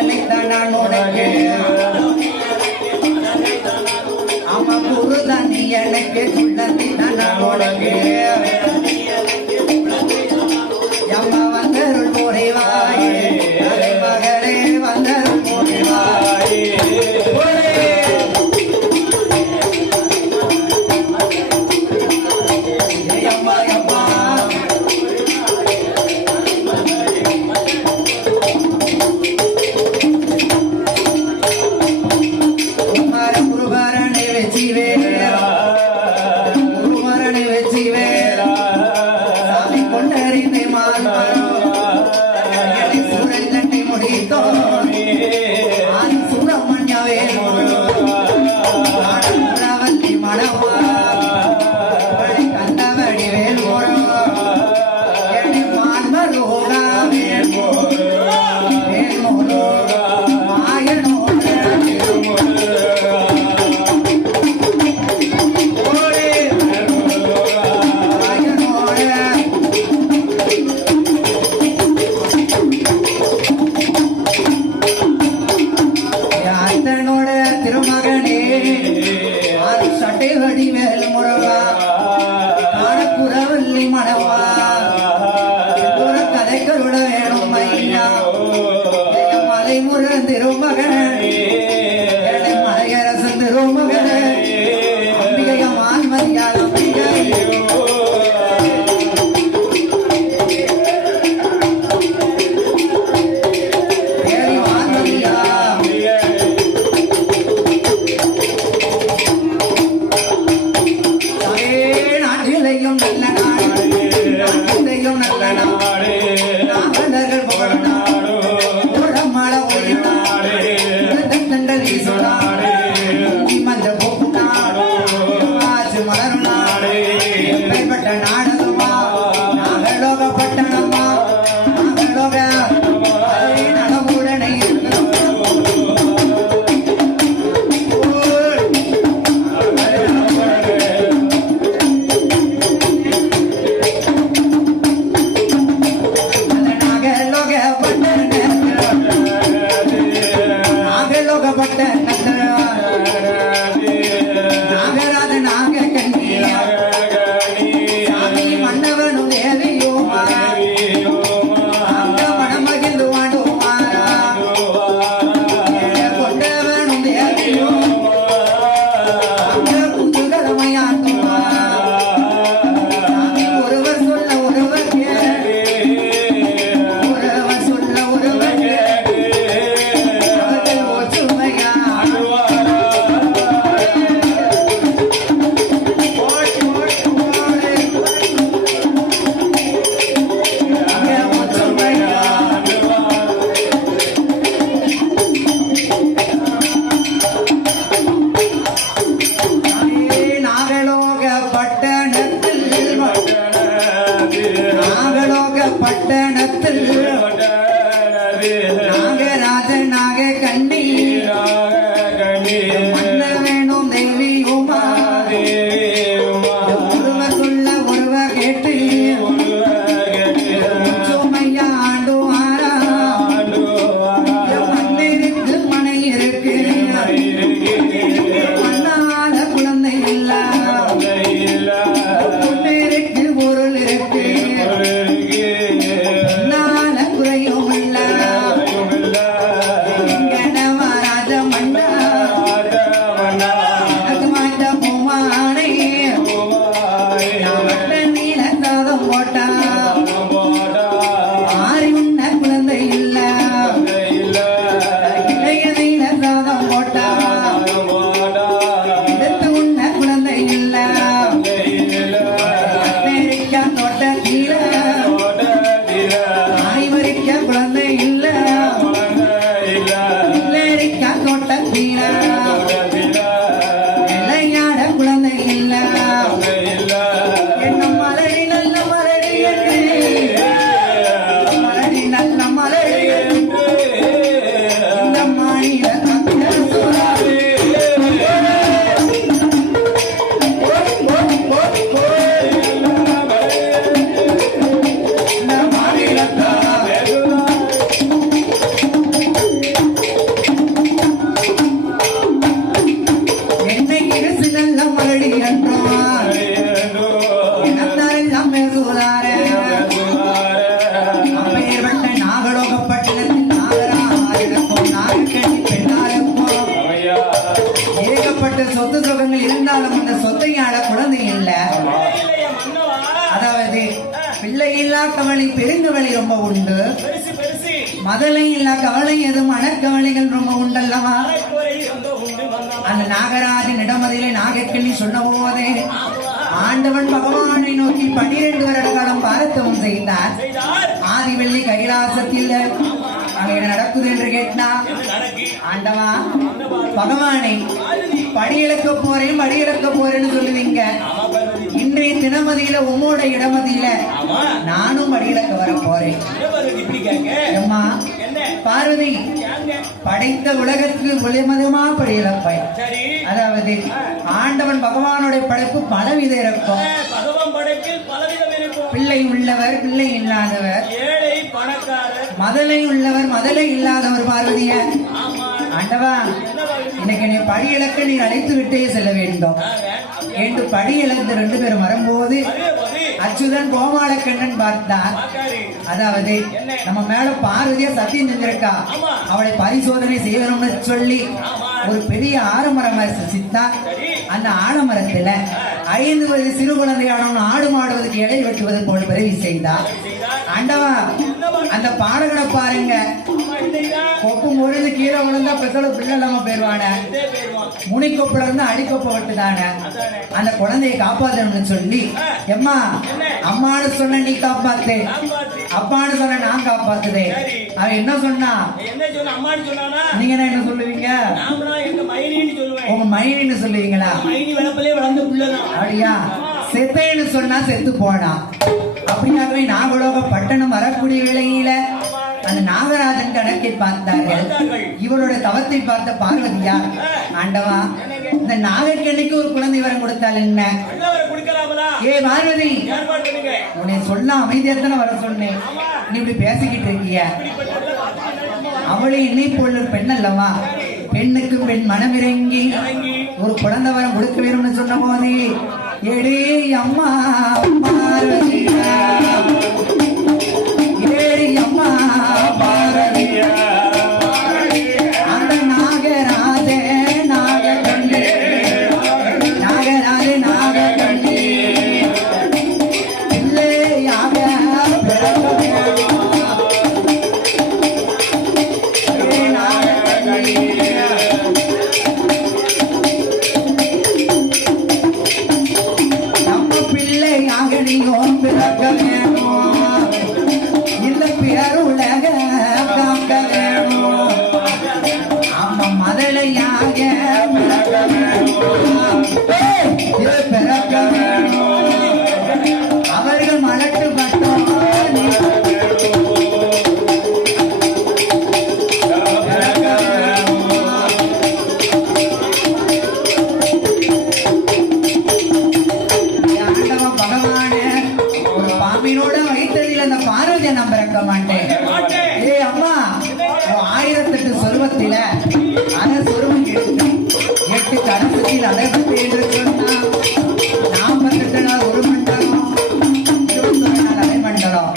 சுடலைத்தான் நான் உனக்கு அம்மா குருதான் நீ எனக்கு சுடலைத்தான் நான் உனக்கு அம்மா வந்தருள் போரிவாயே மகளே வந்தருள் போரிவாயே இருந்தாலும் அந்த சொத்தையால குழந்தை இல்ல. அதாவது பிள்ளை இல்லா கவலை பெருங்கவலை ரொம்ப உண்டு. மதலை இல்லா கவலை எது மனக்கவலைகள் ரொம்ப உண்டல்லவா. அந்த நாகராஜன் இடமதிலே நாகக்கண்ணி சொன்ன போதே ஆண்டவன் பகவானை நோக்கி 12 வருட காலம் பாரத்தவம் செய்தார். ஆதி வெள்ளி கைலாசத்தில் அங்க என்ன நடக்குது என்று கேட்டா, ஆண்டவா பகவானை படியிழக்க போறேன்னு சொல்லுவீங்க. இன்றைய தினமதியில உம்மோட இடமதியில நானும் படியிழக்க வர போறேன். அம்மா பார்வதி படைத்த உலகத்துக்கு ஒளிமதமா படியிழப்பாய். அதாவது ஆண்டவன் பகவானுடைய படைப்பு பலவித இருக்கும். பிள்ளை உள்ளவர் பிள்ளை இல்லாதவர், மதலை உள்ளவர் மதலை இல்லாதவர். பார்வதிய ஆண்டவா இன்னைக்கு நீ படி இழக்க நீ அழைத்து விட்டே செல்ல வேண்டும் என்று படி இழந்து 2 பேரும் வரும்போது அச்சுதன் கோமாளக்கண்ணன் பார்த்தார். அதாவது நம்ம மேல பார்வதியா சத்தியம் செஞ்சிருக்கா, அவளை பரிசோதனை செய்யணும்னு சொல்லி ஒரு பெரிய ஆலமரம் சித்தார். அந்த ஆலமரத்துல 5 வயது சிறு குழந்தையான ஆடு மாடுவதற்கு இலை வெட்டுவது போல் பிறவி செய்தார். ஆண்டவா அந்த பாடகனை பாருங்க, கொப்பு முறிந்து கீழே விழுந்தா பெசல பிள்ளை இல்லாம போயிருவான, முனிக்கொப்புல இருந்து அடிக்கொப்ப விட்டுதான. அந்த குழந்தையை காப்பாற்றணும்னு சொல்லி எம்மா அம்மானு சொன்ன நீ காப்பாத்து, அப்பான்னு சொன்ன நான் காப்பாத்துதே. அவன் என்ன சொன்னா, நீங்க என்ன சொல்லுவீங்க? உங்க மைனின்னு சொல்லுவீங்களா? அப்படியா? செத்தேன்னு சொன்னா செத்து போனா. அப்படின்னாகவே நாகலோக பட்டணம் வரக்கூடிய வேளையில அந்த நாகராஜன் கணக்கை பார்த்தார்கள். இவரோட தவத்தை பார்த்த பார்வதியா, ஆண்டவா இந்த நாகக்கண்ணிக்கு ஒரு குழந்தை வரம் கொடுத்தால் என்ன? ஏ பார்வதி உன்னை சொல்ல அமைதியாத்தான வர சொன்னேன், நீ இப்படி பேசிக்கிட்டு இருக்கிய. அவளை இணைப்பொள்ள பெண் அல்லவா, பெண்ணுக்கு பெண் மனமிறங்கி ஒரு குழந்தை வரம் கொடுக்க வேணும்னு சொன்ன போதே எடே அம்மா பார்வதியா, ஏடி அம்மா பார்வதியா, அந்த நாகராஜ நாகக்கண்ணி நாகராஜ நாகக்கண்ணி பிள்ளையாக பிறக்க வேணும், இந்த பேருலக காக்க வேணும். அம்மா மதலையாக பிறக்க வேணும், பிறக்க வேணும். அவர்கள் மலட்டு பட்டோம் பார்வதியை நான் பிறக்க மாட்டேன். ஏ அம்மா 1008 சொருவத்தில அத சொருவம் எடுத்து 8 கணத்தில் அடைபட்டு என்று சொன்னா 48 நாள் ஒரு மண்டலம், 21 நாள் அரைமண்டலம்.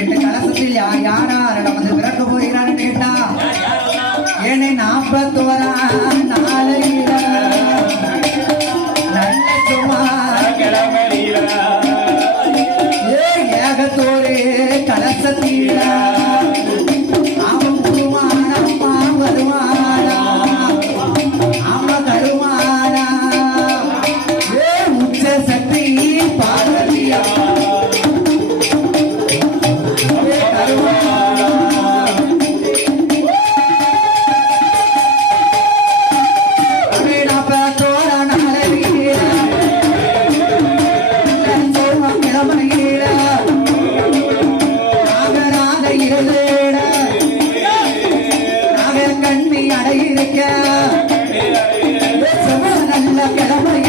8 கலசத்தில் யாரார் வந்து பிறக்க போகிறான்னு கேட்டா, ஏனே 41 நாளையில நல்ல சுமார் ஏகத்தோரே கலசத்தீர அவன் வருவானா வருவானா அவ தருவானா. ஏ உச்ச சக்தி பார்வதியா தருவானா. கண்ணி அடையிருக்க நல்ல கிழமை